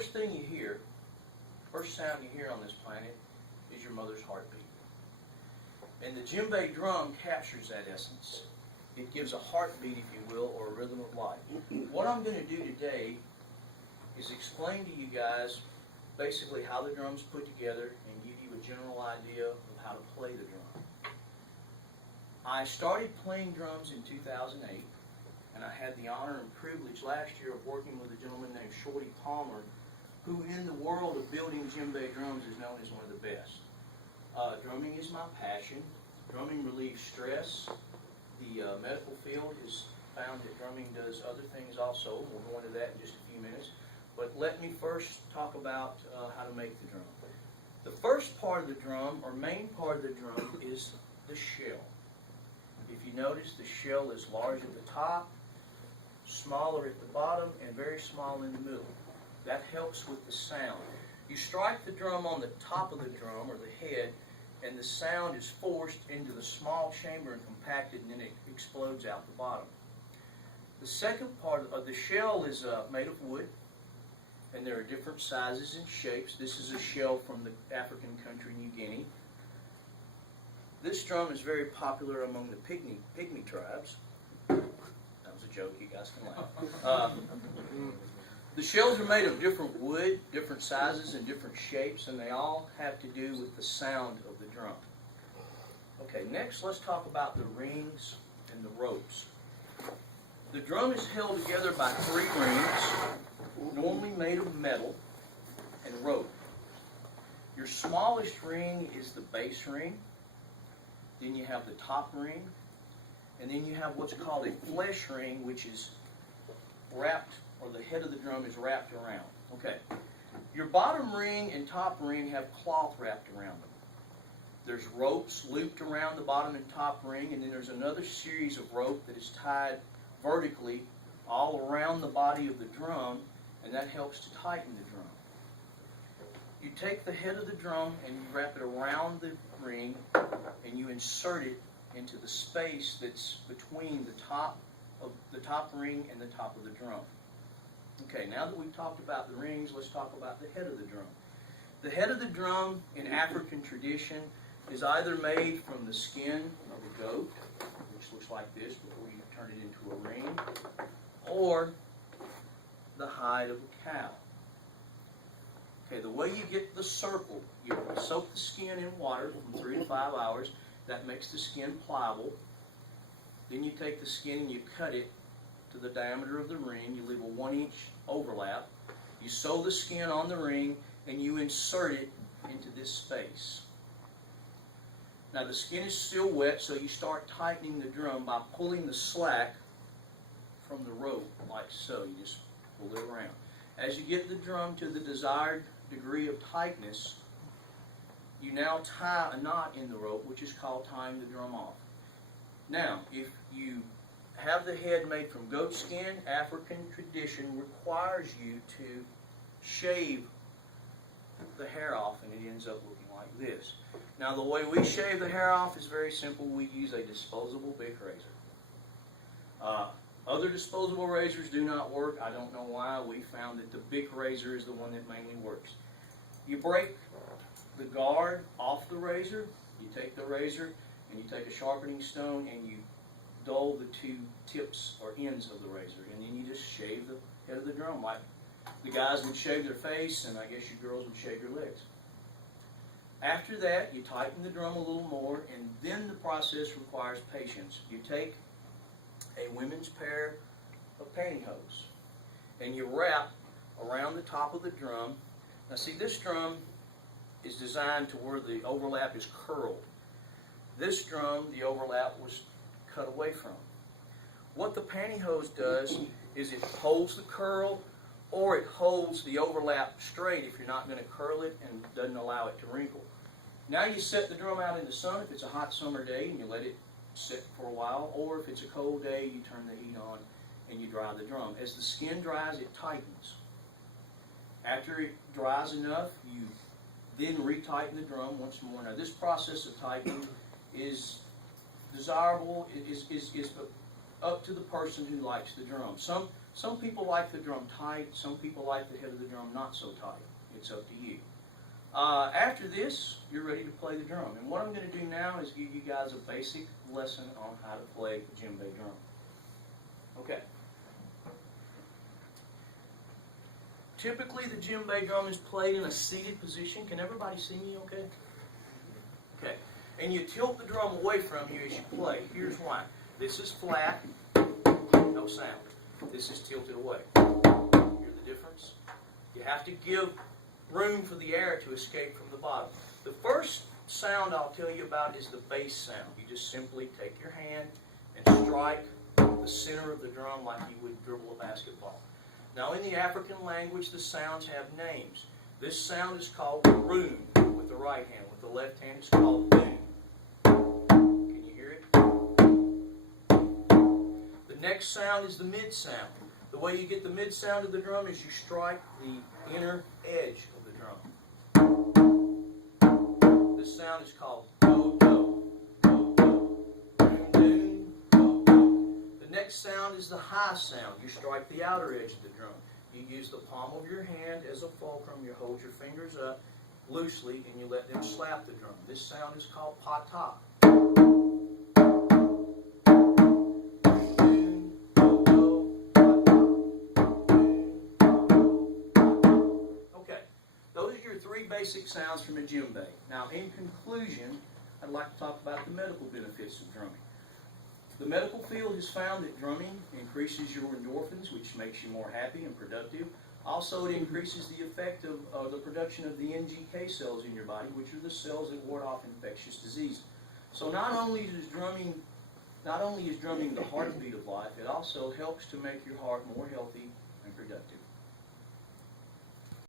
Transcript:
first thing you hear, first sound you hear on this planet is your mother's heartbeat. And the djembe drum captures that essence. It gives a heartbeat, if you will, or a rhythm of life. What I'm going to do today is explain to you guys basically how the drum's put together and give you a general idea of how to play the drum. I started playing drums in 2008, and I had the honor and privilege last year of working with a gentleman named Shorty, who in the world of building djembe drums is known as one of the best. Drumming is my passion. Drumming relieves stress. The medical field has found that drumming does other things also. We'll go into that in just a few minutes. But let me first talk about how to make the drum. The first part of the drum, or main part of the drum, is the shell. If you notice, the shell is large at the top, smaller at the bottom, and very small in the middle. That helps with the sound. You strike the drum on the top of the drum, or the head, and the sound is forced into the small chamber and compacted, and then it explodes out the bottom. The second part of the shell is made of wood, and there are different sizes and shapes. This is a shell from the African country New Guinea. This drum is very popular among the pygmy tribes. That was a joke, you guys can laugh. The shells are made of different wood, different sizes, and different shapes, and they all have to do with the sound of the drum. Okay, next let's talk about the rings and the ropes. The drum is held together by 3 rings, normally made of metal and rope. Your smallest ring is the base ring, then you have the top ring, and then you have what's called a flesh ring, which is wrapped, or the head of the drum is wrapped around. Okay. Your bottom ring and top ring have cloth wrapped around them. There's ropes looped around the bottom and top ring, and then there's another series of rope that is tied vertically all around the body of the drum, and that helps to tighten the drum. You take the head of the drum and you wrap it around the ring, and you insert it into the space that's between the top ring and the top of the drum. Okay, now that we've talked about the rings, let's talk about the head of the drum. The head of the drum in African tradition is either made from the skin of a goat, which looks like this before you turn it into a ring, or the hide of a cow. Okay, the way you get the circle, you soak the skin in water from 3 to 5 hours. That makes the skin pliable. Then you take the skin and you cut it to the diameter of the ring. You leave a 1-inch overlap. You sew the skin on the ring and you insert it into this space. Now the skin is still wet, so you start tightening the drum by pulling the slack from the rope like so. You just pull it around. As you get the drum to the desired degree of tightness, you now tie a knot in the rope, which is called tying the drum off. Now, if you have the head made from goat skin, African tradition requires you to shave the hair off, and it ends up looking like this. Now, the way we shave the hair off is very simple. We use a disposable Bic razor. Other disposable razors do not work. I don't know why. We found that the Bic razor is the one that mainly works. You break the guard off the razor. You take the razor and you take a sharpening stone and you dull the 2 tips or ends of the razor, and then you just shave the head of the drum like the guys would shave their face, and I guess you girls would shave your legs. After that, you tighten the drum a little more, and then the process requires patience. You take a women's pair of pantyhose and you wrap around the top of the drum. Now see, this drum is designed to where the overlap is curled. This drum, the overlap was cut away from. What the pantyhose does is it holds the curl, or it holds the overlap straight if you're not going to curl it, and doesn't allow it to wrinkle. Now you set the drum out in the sun if it's a hot summer day, and you let it sit for a while, or if it's a cold day, you turn the heat on and you dry the drum. As the skin dries, it tightens. After it dries enough, you then retighten the drum once more. Now this process of tightening is desirable, is up to the person who likes the drum. Some people like the drum tight, some people like the head of the drum not so tight. It's up to you. After this, you're ready to play the drum. And what I'm going to do now is give you guys a basic lesson on how to play the djembe drum. Okay. Typically, the djembe drum is played in a seated position. Can everybody see me okay? Okay. And you tilt the drum away from you as you play. Here's why. This is flat, no sound. This is tilted away. Hear the difference? You have to give room for the air to escape from the bottom. The first sound I'll tell you about is the bass sound. You just simply take your hand and strike the center of the drum like you would dribble a basketball. Now in the African language, the sounds have names. This sound is called roon with the right hand. With the left hand, it's called boon. Can you hear it? The next sound is the mid sound. The way you get the mid sound of the drum is you strike the inner edge of the drum. This sound is called do, do, do, do, doon, doon, do, do. The next sound is the high sound. You strike the outer edge of the drum. You use the palm of your hand as a fulcrum. You hold your fingers up loosely and you let them slap the drum. This sound is called pata. Basic sounds from a djembe. Now, in conclusion, I'd like to talk about the medical benefits of drumming. The medical field has found that drumming increases your endorphins, which makes you more happy and productive. Also, it increases the effect of the production of the NGK cells in your body, which are the cells that ward off infectious disease. So not only is drumming the heartbeat of life, it also helps to make your heart more healthy and